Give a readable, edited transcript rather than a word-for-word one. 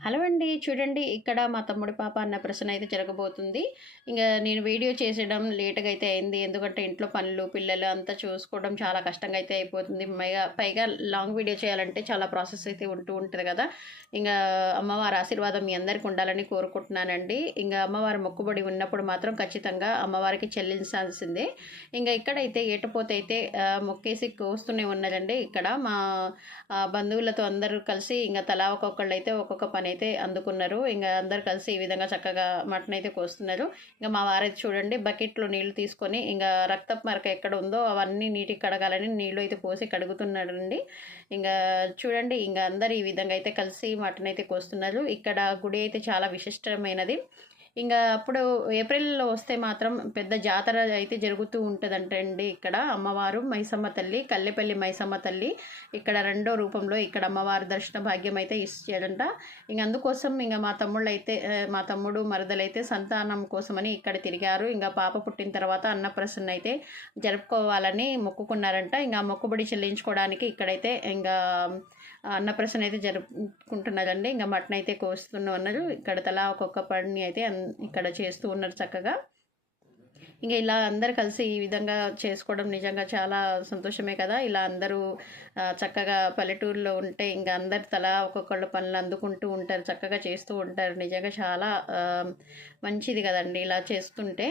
Hello అండి. చూడండి ఇక్కడ మా తమ్ముడి పాప అన్నప్రాసన అయితే జరగబోతుంది. ఇంగా నేను వీడియో చేసేయడం లేట్‌గా అయితే అయింది. ఎందుకంటే ఇంట్లో పనులు, పిల్లలు అంతా చూసుకోవడం చాలా కష్టంగా అయితే అయిపోతుంది. పైగా లాంగ్ వీడియో చేయాలంటే చాలా ప్రాసెస్ అయితే ఉంటది కదా! ఇంగా అమ్మవారి ఆశీర్వాదం మీ అందరికి ఉండాలని కోరుకుంటున్నానండి. ఇంగా అమ్మవారి మొక్కుబడి ఉన్నప్పుడు మాత్రం ఖచ్చితంగా అమ్మవారికి చెల్లించాల్సిందే. ఇంగా ఇక్కడైతే ఏటపోత అయితే మొక్కేసి కోస్తూనే ఉన్నదండి. ఇక్కడ మా బంధువులతో అందరూ కలిసి ఇంగా తలా ఒక్కొక్కళ్ళైతే ఒక్కొక్క పనైతే అందుకున్నారు. ఇంగా అందరూ కలిసి ఈ విధంగా చక్కగా మటన్ అయితే కోస్తున్నారు. ఇంగా మా వారైతే చూడండి బకెట్‌లో నీళ్లు తీసుకొని ఇంగా రక్తపు మరక ఎక్కడ ఉందో అవన్నీ నీటికి కడగాలని నీళ్లు అయితే పోసి కడుగుతున్నాడండి. ఇంగా చూడండి ఇంగా అందరూ ఈ విధంగా అయితే కలిసి మటన్ అయితే కోస్తున్నారు. ఇక్కడ గుడి అయితే చాలా విశిష్టమైనది. ఇంగా అప్పుడు ఏప్రిల్‌లో వస్తే మాత్రం పెద్ద జాతర అయితే జరుగుతూ ఉంటదంటండి ఇక్కడ. అమ్మవారు మైసమ్మ తల్లి, కల్లెపల్లి మైసమ్మ తల్లి ఇక్కడ రెండో రూపంలో ఇక్కడ అమ్మవారి దర్శన భాగ్యం అయితే ఇచ్చాడంట. ఇంక అందుకోసం ఇంక మా తమ్ముడు మరదలైతే సంతానం కోసమని ఇక్కడ తిరిగారు. ఇంకా పాప పుట్టిన తర్వాత అన్నప్రాసన అయితే జరుపుకోవాలని మొక్కుకున్నారంట. ఇంకా మొక్కుబడి చెల్లించుకోవడానికి ఇక్కడైతే ఇంకా అన్నప్రాసన అయితే జరుపుకుంటున్నారండి. ఇంకా మటన్ అయితే కోస్తున్నారు. ఇక్కడ తలా ఒక్కొక్క పని అయితే ఇక్కడ చేస్తూ ఉన్నారు చక్కగా. ఇంకా ఇలా అందరు కలిసి ఈ విధంగా చేసుకోవడం నిజంగా చాలా సంతోషమే కదా! ఇలా అందరూ చక్కగా పల్లెటూరులో ఉంటే ఇంకా అందరు తలా ఒక్కొక్కళ్ళు పనులు అందుకుంటూ ఉంటారు. చక్కగా చేస్తూ ఉంటారు. నిజంగా చాలా మంచిది కదండీ ఇలా చేస్తుంటే.